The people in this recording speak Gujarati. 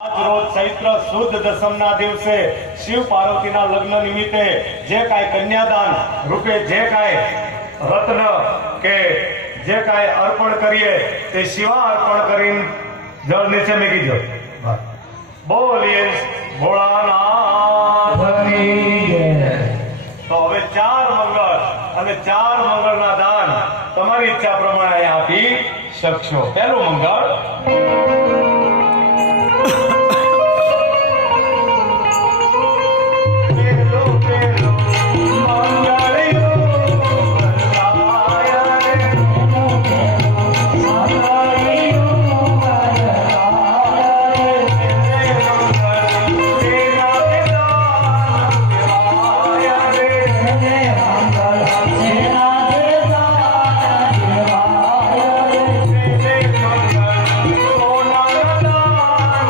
રોજ ચૈત્ર શુદ્ધ દસમના દિવસે શિવ પાર્વતીના લગ્ન નિમિત્તે જે કાંઈ કન્યાદાન રૂપે જે કાંઈ રત્ન કે જે કાંઈ અર્પણ કરીએ તે શિવા અર્પણ કરીને જળ નીચે મૂકી દો. બોલીએ ભોળાનાથની જય. તો હવે 4 મંગળ અને 4 મંગળના દાન તમારી ઈચ્છા પ્રમાણે આપી શકશો. પહેલું મંગળ